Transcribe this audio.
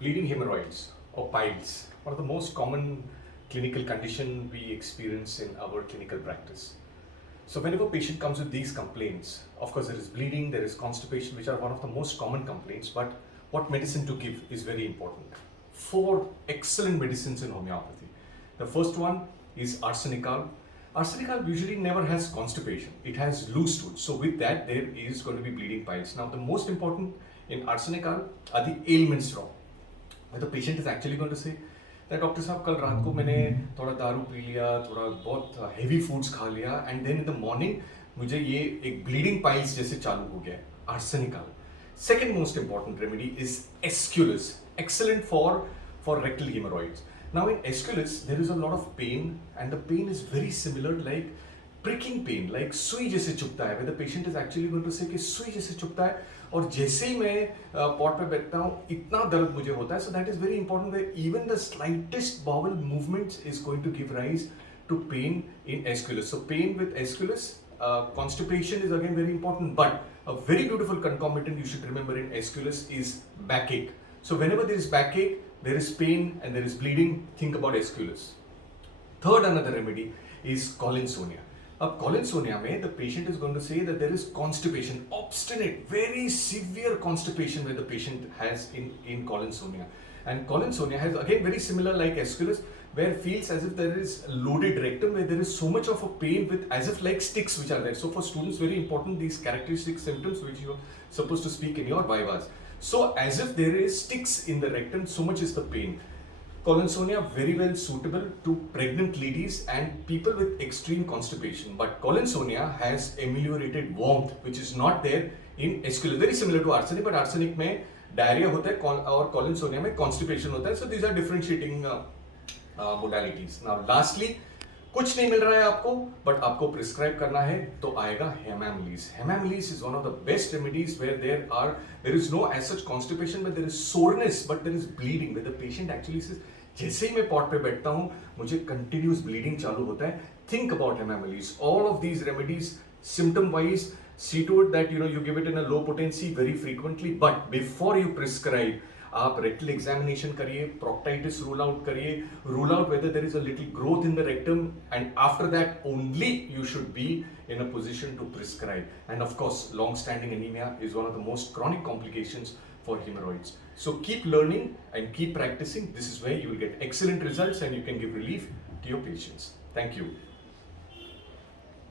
Bleeding hemorrhoids or piles, one of the most common clinical condition we experience in our clinical practice. So whenever a patient comes with these complaints, of course there is bleeding, there is constipation, which are one of the most common complaints, but what medicine to give is very important. 4 excellent medicines in homeopathy. The first one is arsenical. Arsenical usually never has constipation, it has loose stools. So with that there is going to be bleeding piles. Now the most important in arsenical are the ailments raw. Where the patient is actually going to say that doctor साहब कल रात को मैंने थोड़ा दारू P लिया, थोड़ा बहुत हेवी फूड्स खा लिया and then in the morning मुझे ये एक ब्लीडिंग पाइल्स जैसे चालू हो गया. Arsenical. Second most important remedy is aesculus, excellent for rectal hemorrhoids. Now in aesculus there is a lot of pain and the pain is very similar like pricking pain, like सुई जैसे चुभता है, where the patient is actually going to say कि सुई जैसे चुभता है और जैसे ही मैं पॉट पे बैठता हूँ इतना दर्द मुझे होता है. So that is very important where even the slightest bowel movement is going to give rise to pain in aesculus. So pain with aesculus, constipation is again very important, but a very beautiful concomitant you should remember in aesculus is backache. So whenever there is backache, there is pain and there is bleeding, think about aesculus. Third another remedy is collinsonia. अब collinsonia में the patient is going to say that there is constipation, obstinate, very severe constipation where the patient has in collinsonia. And collinsonia has again very similar like aesculus, where it feels as if there is loaded rectum, where there is so much of a pain with as if like sticks which are there. So for students very important these characteristic symptoms which you are supposed to speak in your vivas. So as if there is sticks in the rectum, so much is the pain. Collinsonia very well suitable to pregnant ladies and people with extreme constipation. But collinsonia has ameliorated warmth which is not there in aesculus. Very similar to arsenic, but arsenic में diarrhea होता है और collinsonia में constipation होता है. So these are differentiating modalities. Now lastly, कुछ नहीं मिल रहा है आपको बट आपको प्रिस्क्राइब करना है तो आएगा Hamamelis. Hamamelis is one of the best remedies where there is no as such constipation but there is soreness but there is bleeding where the patient actually says जैसे ही मैं पॉट पे बैठता हूं मुझे कंटिन्यूस ब्लीडिंग चालू होता है. Think about Hamamelis. All of these remedies symptom wise see to it that you give it in a low potency very frequently, but before you prescribe आप rectal examination करिए, proctitis rule out करिए, rule out whether there is a little growth in the rectum, and after that only you should be in a position to prescribe. And of course, long-standing anemia is one of the most chronic complications for hemorrhoids. So keep learning and keep practicing. This is where you will get excellent results and you can give relief to your patients. Thank you.